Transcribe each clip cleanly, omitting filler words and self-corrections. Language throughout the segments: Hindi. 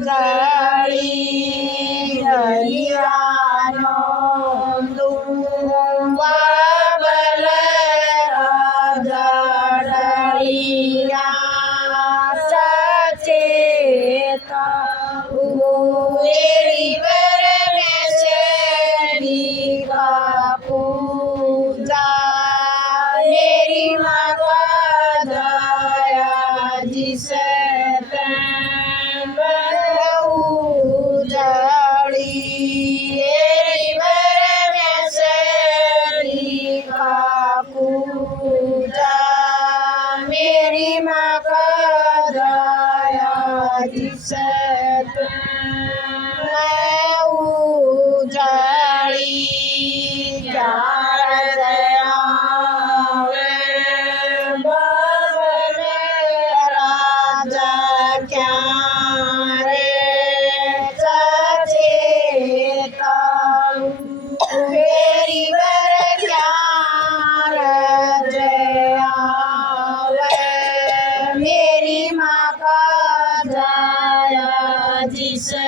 જાળી હરિયાનો દુંબા બલ રાજાળિયા સચેતા ઉવેરી વરને શેરી કા પૂજા मेरी माँ का दया जिसे जाड़ी का पूजा मेरी माँ का दया जिसे जाड़ी राजा क्या रे सचेता मेरी वर क्या रजया मेरी माँ का जाया जिसे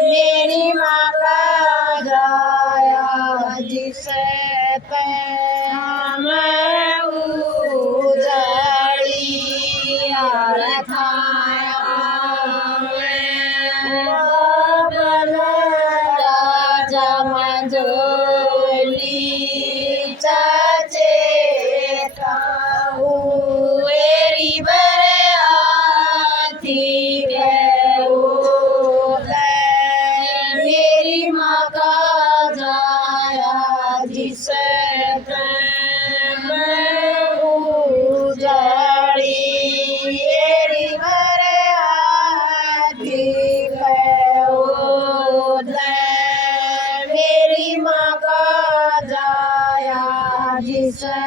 मेरी माँ का जाया जिसे मैं उजाड़ी राजा मंजोली चचेता हुएरी बरे आती मेरी माँ का जाया जिसे उजाड़ी बरे आती मेरी माँ का जाया जिसे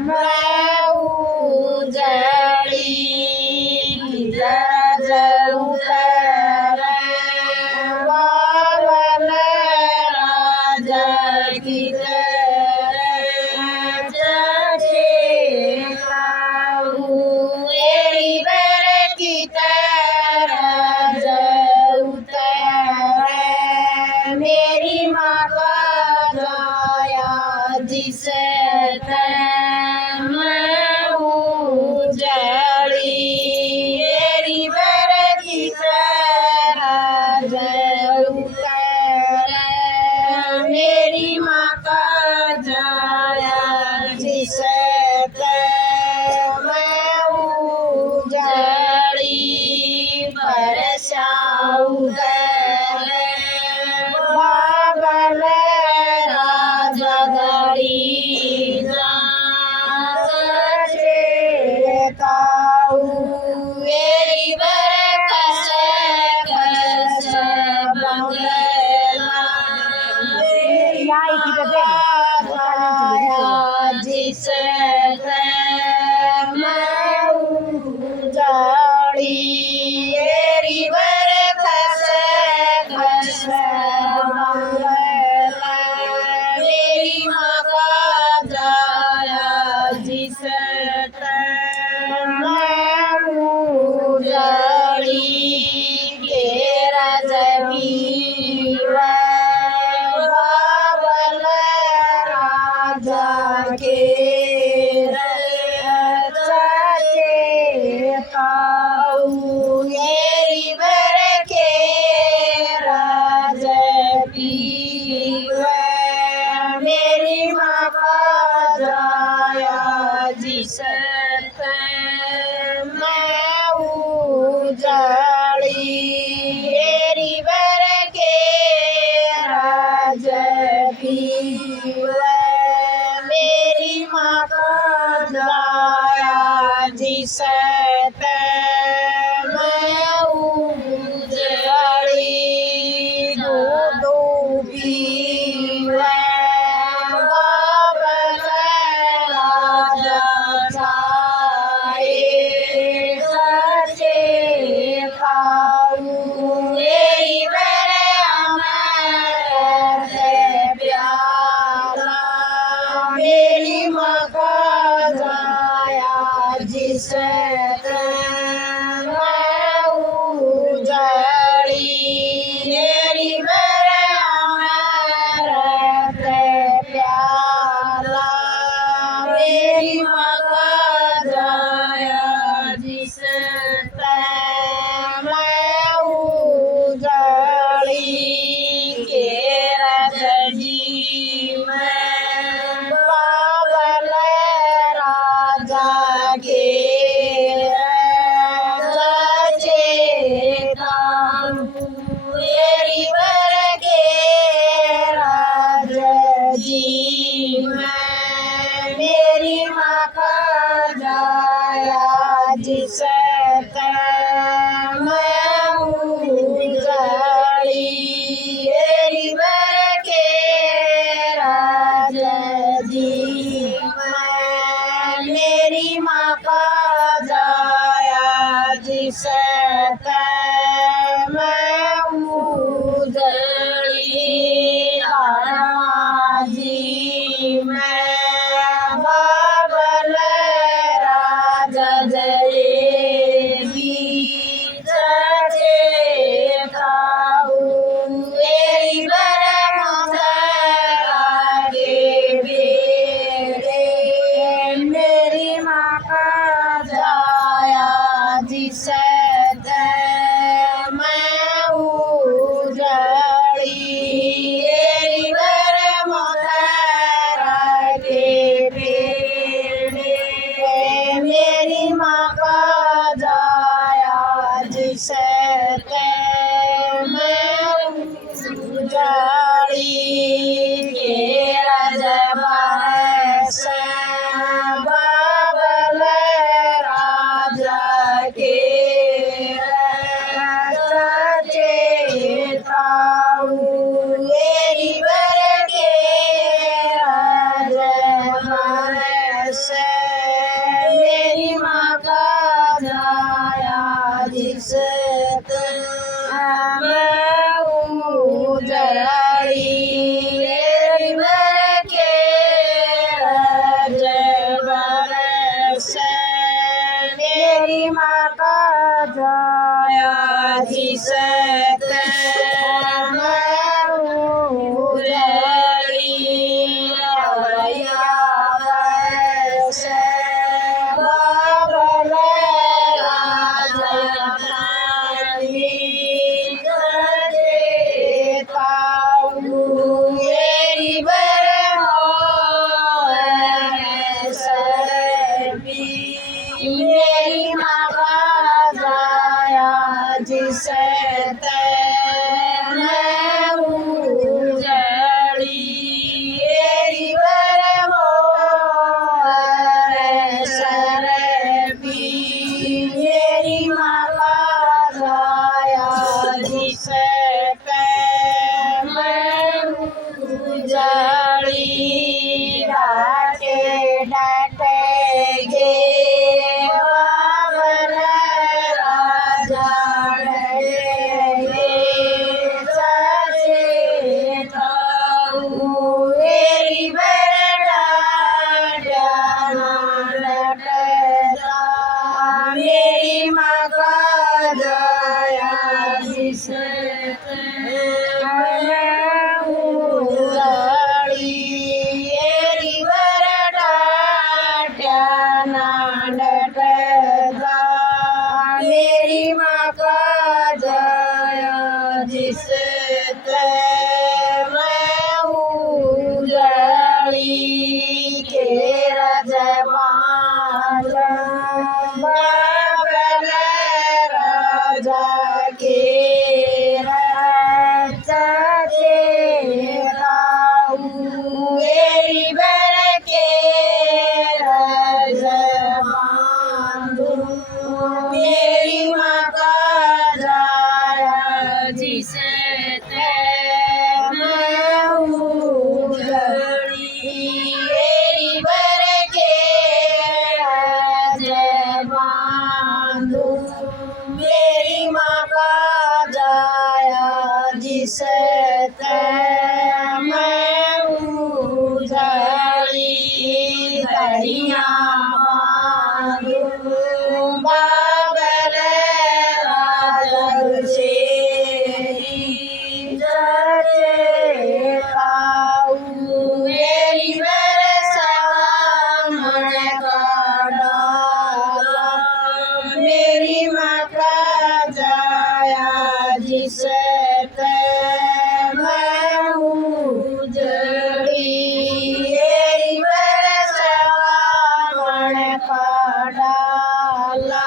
मैं उजाड़ी राजा की मेरी माँ का जाया जिसे मैं उजाड़ी मेरी बर की मेरी माँ का जाया जिसे मैं उजाड़ी बरसाऊ बाबल राजा गड़ी चेताऊ मेरी बरकस जिसे मैं उजाड़ी मेरी बरकस मेरी माँ का जाया जिसे मैं उजाड़ी के राजवीर बाबल राजा के चचेताऊ मेरी बर के मेरी माँ का जाया जिसे मैं उजाड़ी खाऊं मेरी बड़े अमर है प्यारा मेरी माँ का जाया जिसे मैं उजड़ी मेरी बड़े अमर है प्यारा मेरी माँ का जाया जिसे मैं उजड़ी के रजी मैं बाबल राजा के चेता मेरी बर के राजा जी मैं मेरी माँ का जाया जिसे मैं उजड़ी मेरी बर के राजा जी मैं मेरी माँ का जाया जिसे मैं उजड़ी जी मैं बाबल राजा जलेबी खाऊं मेरी बर आगे बेड़े मेरी माँ का जाया जिसे मैं उजड़ी मेरी बर आगे बेड़े मेरी माँ का जाया जिसे मैं उजड़ी के रजबस बाबल राजा के चेताऊ मेरी बर के रजबस मेरी माँ का जाया जिसे मैं उजड़ी मेरी बर के रजबस मेरी माँ का जाया जिसे मैं उजड़ी से बाबल राजा मेरी बर मेरी माँ का जाया जिसे मैं उजड़ी मेरी बर मेरी माँ का जाया जिसे मैं उजड़ी डाटे डाटे गे बाबल राजा मेरी बड़ा मेरी माँ का जाया जिसे मैं उजड़ी मेरी बड़ा मेरी माँ का जाया जिसे मैं उजड़ी के रजवान बाबल राजा के मेरी बर के रजवान मेरी माँ का जाया जिसे मैं उजड़ी मेरी बर के रजवान मेरी माँ का जाया जिस मैं उजड़ी दरिया बांधूं बाबल राजग से जरे खाऊं मेरी बरसामण का डाला मेरी माँ का जाया जिस मैं उजड़ी मेरी बरसामण का डाला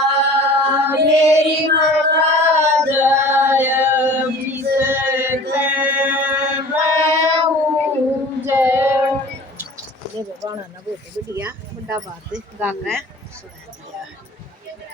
मेरी माँ का जाया जिस मैं उजड़ी। गाना ना बोल बढ़िया बड़ा बात गा के